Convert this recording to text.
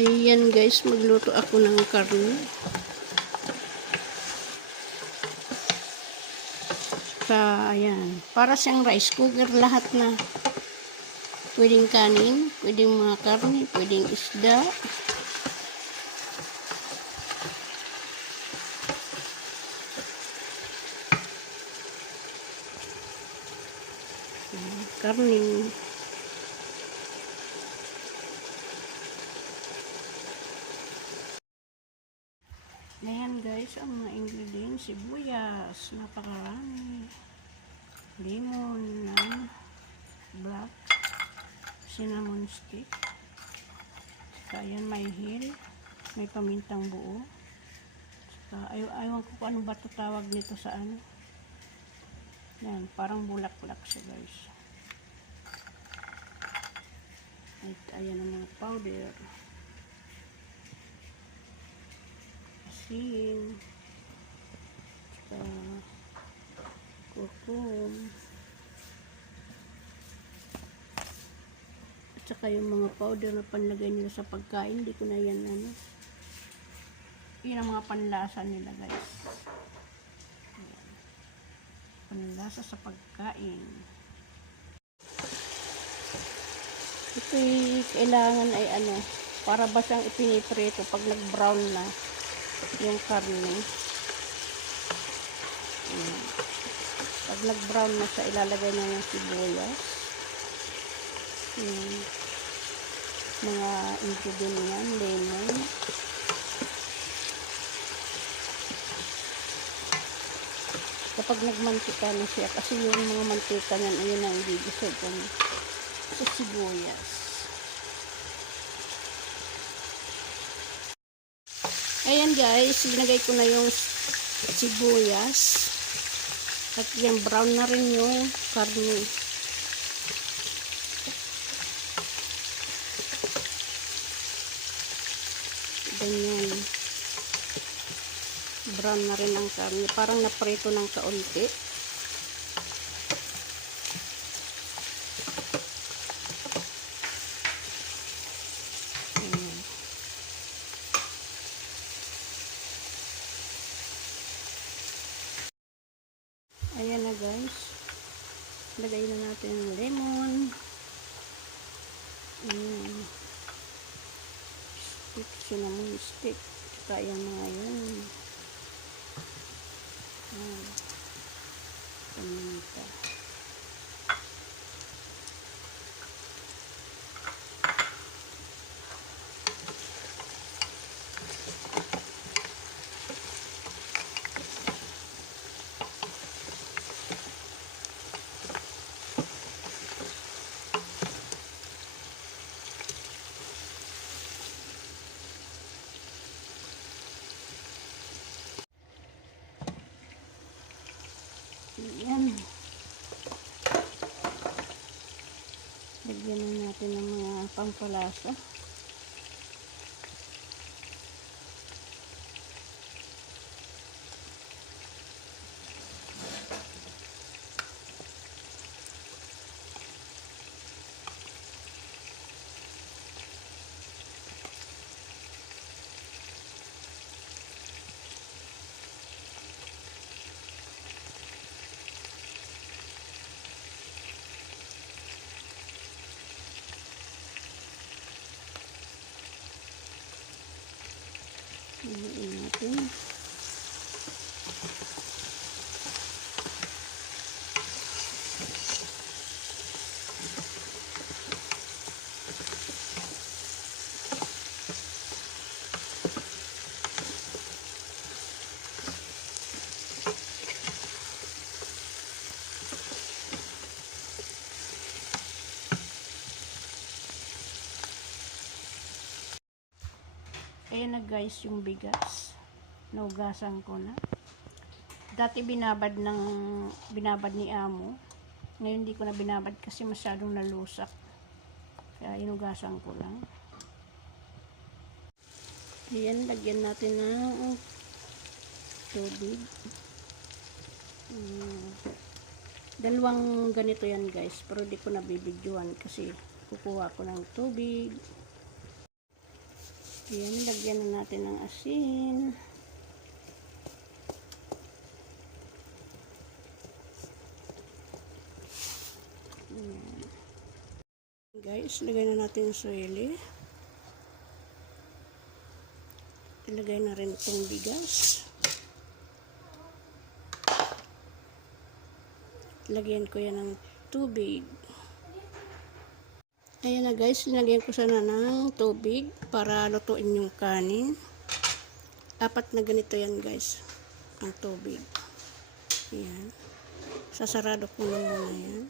Ayan guys, magluto ako ng karne. Ayan. Para siyang rice cooker, lahat na. Pwedeng kanin, pwedeng mga karne, pwedeng isda. Karne. Ayan guys, ang mga ingredients, sibuyas, napakarami, lemon na black, cinnamon stick, ayan may hill, may pamintang buo, ayaw ko kung ano ba ito tawag nito sa ano, yan, parang bulak-bulak siya guys. At ayan ang mga powder, asin, kurkum, at saka yung mga powder na panlagay nila sa pagkain, hindi ko na yan ano. Yun ang mga panlasa nila guys. Ayan. Panlasa sa pagkain. Ito kailangan ay ano, para ba siyang ipiniprito pag nag-brown na yung karne. Ayan. Pag nag-brown na siya, ilalagay na yung sibuyas. Yung mga ingredients niyan, lemon. Kapag nagmantika na siya, kasi yung mga mantika niyan, ayun ang gigisod sa sibuyas. Ayan guys, binagay ko na yung sibuyas. At yan, brown na rin yung karne. Ganyan. Brown na rin ang karne. Parang naprito ng kaunti. Ayan na guys. Lagay na natin yung lemon. Stick, cinnamon stick. Kaya mga yun. Paminta. Ayan. Lagyan na natin ng mga pampalasa. Iluin natin. Ayan na guys yung bigas. Naugasan ko na. Dati binabad ni amo. Ngayon hindi ko na binabad kasi masyadong nalusak. Kaya inugasan ko lang. Ayan, lagyan natin ng tubig. Dalawang ganito yan guys. Pero di ko na bibidyoan kasi kukuha ko ng tubig. Ayan, lagyan na natin ng asin. Ayan. Guys, lagay na natin yung sueli. Ilagay na rin itong bigas. Lagyan ko yan ng tubig. Ayan na guys, linagyan ko sana ng tubig para lutuin yung kanin. 4 na ganito yan guys, ang tubig. Ayan. Sasarado ko na muna yan.